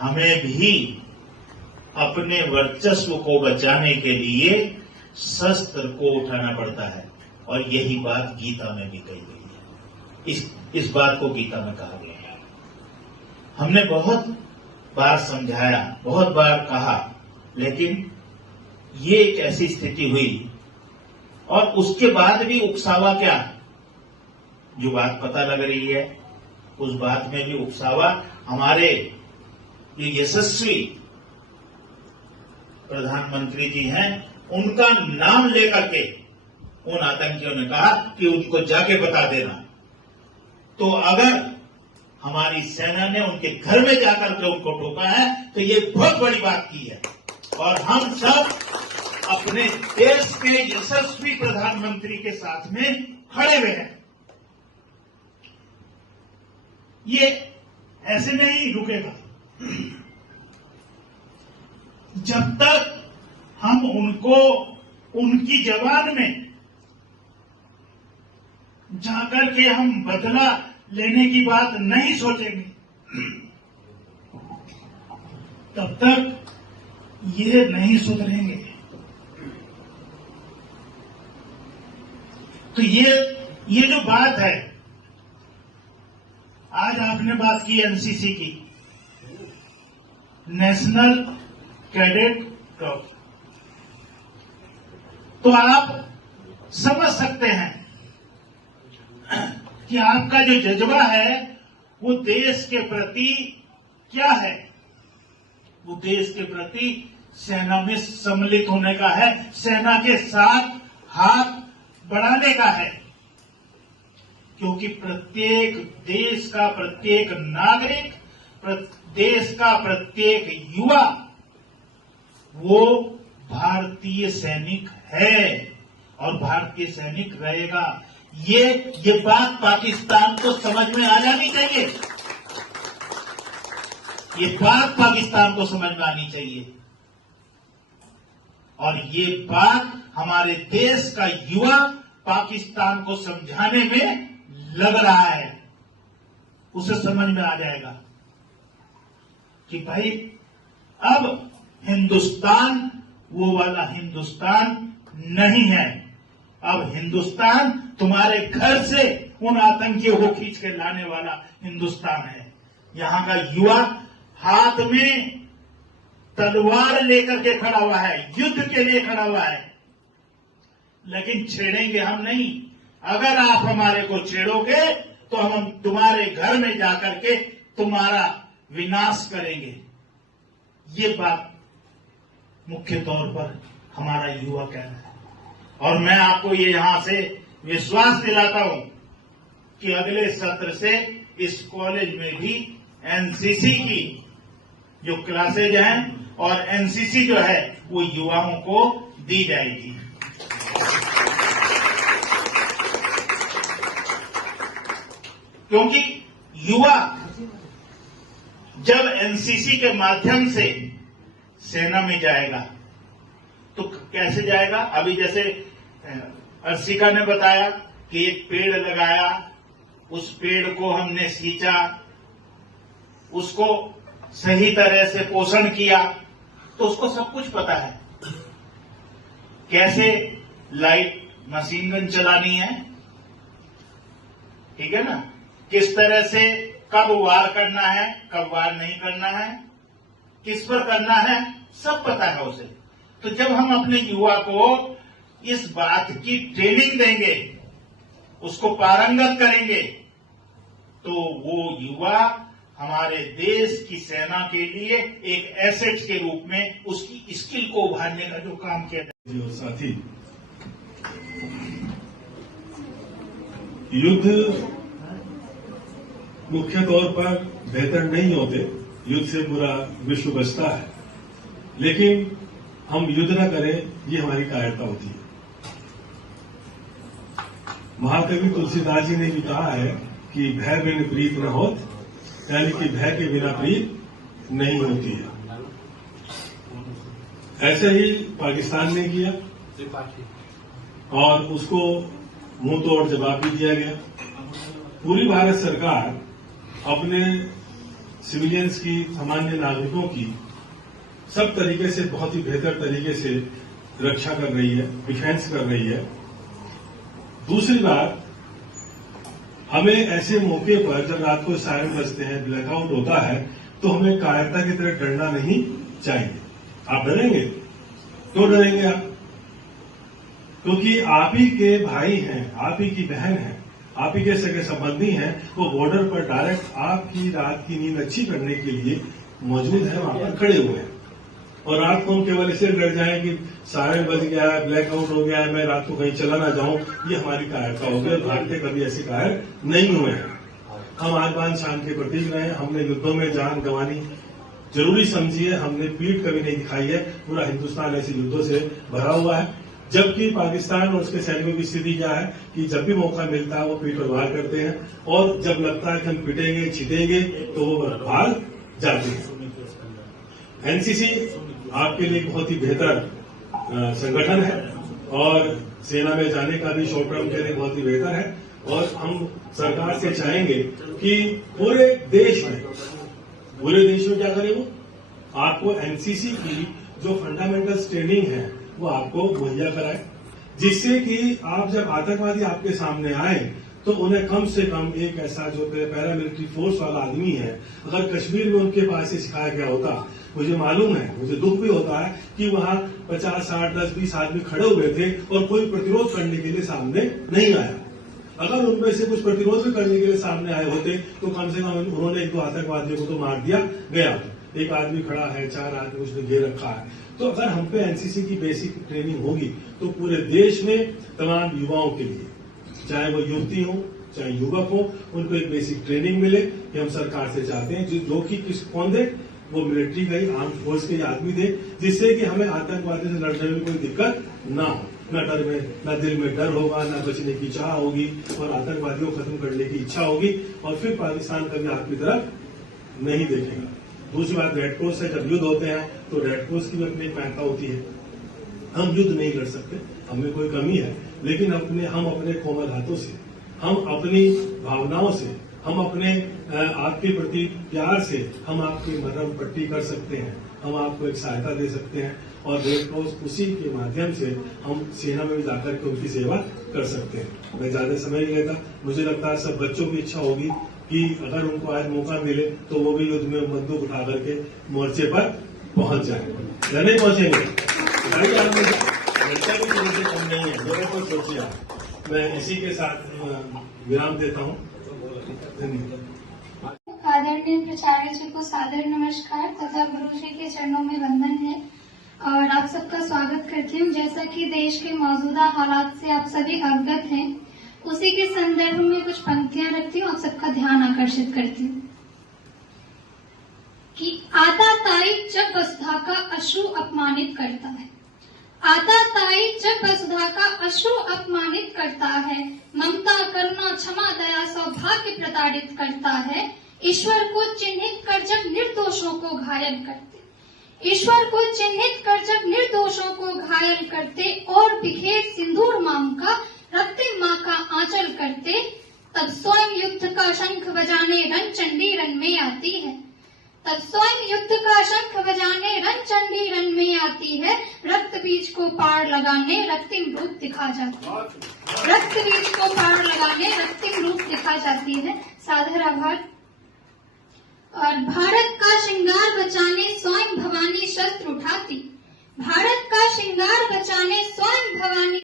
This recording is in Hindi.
हमें भी अपने वर्चस्व को बचाने के लिए शस्त्र को उठाना पड़ता है, और यही बात गीता में भी कही गई है। इस बात को गीता में कहा गया है। हमने बहुत बार समझाया, बहुत बार कहा, लेकिन ये एक ऐसी स्थिति हुई, और उसके बाद भी उकसावा क्या, जो बात पता लग रही है उस बात में भी उकसावा हमारे ये यशस्वी प्रधानमंत्री जी हैं, उनका नाम लेकर के उन आतंकियों ने कहा कि उनको जाके बता देना। तो अगर हमारी सेना ने उनके घर में जाकर के उनको टोका है तो ये बहुत बड़ी बात की है, और हम सब अपने देश के यशस्वी प्रधानमंत्री के साथ में खड़े हुए हैं। ये ऐसे नहीं रुकेगा जब तक हम उनको उनकी जबान में जाकर के हम बदला लेने की बात नहीं सोचेंगे, तब तक ये नहीं सुधरेंगे। तो ये जो बात है, आज आपने बात की एनसीसी की, नेशनल कैडेट कॉर्प्स, तो आप समझ सकते हैं कि आपका जो जज्बा है वो देश के प्रति क्या है। वो देश के प्रति सेना में सम्मिलित होने का है, सेना के साथ हाथ बढ़ाने का है, क्योंकि प्रत्येक देश का प्रत्येक नागरिक, देश का प्रत्येक युवा वो भारतीय सैनिक है और भारतीय सैनिक रहेगा। ये बात पाकिस्तान को समझ में आ जानी चाहिए, ये बात पाकिस्तान को समझ में आनी चाहिए, और ये बात हमारे देश का युवा पाकिस्तान को समझाने में लग रहा है। उसे समझ में आ जाएगा कि भाई अब हिंदुस्तान वो वाला हिंदुस्तान नहीं है, अब हिंदुस्तान तुम्हारे घर से उन आतंकियों को खींच के लाने वाला हिंदुस्तान है। यहां का युवा हाथ में तलवार लेकर के खड़ा हुआ है, युद्ध के लिए खड़ा हुआ है, लेकिन छेड़ेंगे हम नहीं। अगर आप हमारे को छेड़ोगे तो हम तुम्हारे घर में जाकर के तुम्हारा विनाश करेंगे। ये बात मुख्य तौर पर हमारा युवा कह रहा है, और मैं आपको ये यहां से विश्वास दिलाता हूं कि अगले सत्र से इस कॉलेज में भी एनसीसी की जो क्लासेज हैं और एनसीसी जो है वो युवाओं को दी जाएगी। क्योंकि युवा जब एनसीसी के माध्यम से सेना में जाएगा तो कैसे जाएगा। अभी जैसे अर्शिका ने बताया कि एक पेड़ लगाया, उस पेड़ को हमने सींचा, उसको सही तरह से पोषण किया, तो उसको सब कुछ पता है कैसे लाइट मशीन गन चलानी है, ठीक है ना, किस तरह से कब वार करना है, कब वार नहीं करना है, किस पर करना है, सब पता है उसे। तो जब हम अपने युवा को इस बात की ट्रेनिंग देंगे, उसको पारंगत करेंगे, तो वो युवा हमारे देश की सेना के लिए एक एसेट के रूप में उसकी स्किल को उभारने का जो काम किया जाए। साथी, युद्ध मुख्य तौर पर बेहतर नहीं होते, युद्ध से पूरा विश्व बचता है, लेकिन हम युद्ध न करें ये हमारी कायरता होती है। महाकवि तुलसीदास जी ने भी कहा है कि भय बिन प्रीत न होत, यानी कि भय के बिना प्रीत नहीं होती है। ऐसे ही पाकिस्तान ने किया और उसको मुंह तोड़ जवाब भी दिया गया। पूरी भारत सरकार अपने सिविलियंस की, सामान्य नागरिकों की सब तरीके से बहुत ही बेहतर तरीके से रक्षा कर रही है, डिफेंस कर रही है। दूसरी बात, हमें ऐसे मौके पर जब रात को सायरन बजते हैं, ब्लैकआउट होता है, तो हमें कायरता की तरह डरना नहीं चाहिए। आप डरेंगे? क्यों डरेंगे आप? क्योंकि आप ही के भाई हैं, आप ही की बहन है, आप ही के सगे संबंधी हैं, वो बॉर्डर पर डायरेक्ट आपकी रात की नींद अच्छी करने के लिए मौजूद है, वहां पर खड़े हुए हैं। और रात को हम केवल इसलिए डर जाएं कि सायरन बज गया है, ब्लैकआउट हो गया है, मैं रात को कहीं चला ना जाऊं, ये हमारी कायरता हो गई। भारतीय कभी ऐसे कायर नहीं हुए हैं। हम आत्मान शान के प्रतीक रहे हैं। हमने युद्धों में जान गंवानी जरूरी समझी है, हमने पीठ कभी नहीं दिखाई है। पूरा हिंदुस्तान ऐसे युद्धों से भरा हुआ है। जबकि पाकिस्तान और उसके सैनिकों की स्थिति क्या है कि जब भी मौका मिलता है वो पीठ पर वार करते हैं, और जब लगता है कि हम पिटेंगे, छिटेंगे, तो वो भाग जाते हैं। एनसीसी आपके लिए बहुत ही बेहतर संगठन है, और सेना में जाने का भी शॉर्ट टर्म के लिए बहुत ही बेहतर है। और हम सरकार से चाहेंगे कि पूरे देश में क्या करें, वो आपको एनसीसी की जो फंडामेंटल ट्रेनिंग है वो आपको मुहैया कराए, जिससे कि आप जब आतंकवादी आपके सामने आए तो उन्हें कम से कम एक ऐसा जो पैरामिलिट्री फोर्स वाला आदमी है, अगर कश्मीर में उनके पास से सिखाया गया होता, मुझे मालूम है, मुझे दुख भी होता है कि वहां 50, 60, 10, 20 आदमी खड़े हुए थे और कोई प्रतिरोध करने के लिए सामने नहीं आया। अगर उनमें से कुछ प्रतिरोध भी करने के लिए सामने आए होते तो कम से कम उन्होंने 1-2 आतंकवादियों को तो मार दिया गया। एक आदमी खड़ा है, 4 आदमी उसने घेर रखा है। तो अगर हम पे एनसीसी की बेसिक ट्रेनिंग होगी तो पूरे देश में तमाम युवाओं के लिए, चाहे वो युवती हो चाहे युवक हो, उनको एक बेसिक ट्रेनिंग मिले। कि हम सरकार से चाहते हैं जो कि कौन दे, वो मिलिट्री का ही, आर्म फोर्स के आदमी दे, जिससे कि हमें आतंकवादी से लड़ने में कोई दिक्कत ना हो। न दिल में डर होगा, न बचने की चाह होगी, और आतंकवादियों को खत्म करने की इच्छा होगी, और फिर पाकिस्तान कभी आपकी तरफ नहीं देखेगा। दूसरी बात, रेड क्रॉस से जब युद्ध होते हैं तो रेड क्रॉस की भी अपनी एक महत्ता होती है। हम युद्ध नहीं लड़ सकते, हमें कोई कमी है, लेकिन हम अपने कोमल हाथों से, हम अपनी भावनाओं से, हम अपने आपके प्रति प्यार से हम आपकी मरहम पट्टी कर सकते हैं, हम आपको एक सहायता दे सकते हैं। और रेड क्रॉस उसी के माध्यम से हम सेना में भी जाकर के उनकी सेवा कर सकते हैं। मैं ज्यादा समय नहीं लेता, मुझे लगता है सब बच्चों की इच्छा होगी कि अगर उनको आज मौका मिले तो वो भी युद्ध में बंदूक उठा करके मोर्चे पर पहुंच जाए, या नहीं पहुंचेंगे? लड़का भी मुझे कम नहीं है, मेरे को सोचिए आप। मैं इसी के साथ विराम देता हूँ। धन्यवाद। आदरणीय प्राचार्य जी को सादर नमस्कार तथा गुरु जी के चरणों में वंदन है, और आप सबका स्वागत करती हूँ। जैसा कि देश के मौजूदा हालात से आप सभी अवगत हैं, उसी के संदर्भ में कुछ पंक्तियां रखती हूँ, आप सबका ध्यान आकर्षित करती हूँ कि आता ताई जब वसुधा का अश्रु अपमानित करता है, आता ताई जब वसुधा का अश्रु अपमानित करता है, ममता करुणा क्षमा दया सौभाग्य प्रताड़ित करता है, ईश्वर को चिन्हित कर जब निर्दोषों को घायल करते, ईश्वर को चिन्हित कर जब निर्दोषों को घायल करते और बिखेर सिंदूर माम का रक्तिम माँ का आंचल करते, तब स्वयं युद्ध का शंख बजाने रन चंडी रन में आती है, तब स्वयं युद्ध का शंख बजाने रन चंडी रन में आती है, रक्त बीज को पार लगाने रक्तिम रूप दिखा जाती है, रक्त बीज को पार लगाने रक्तिम रूप दिखा जाती है। सादर आभार। और भारत का श्रृंगार बचाने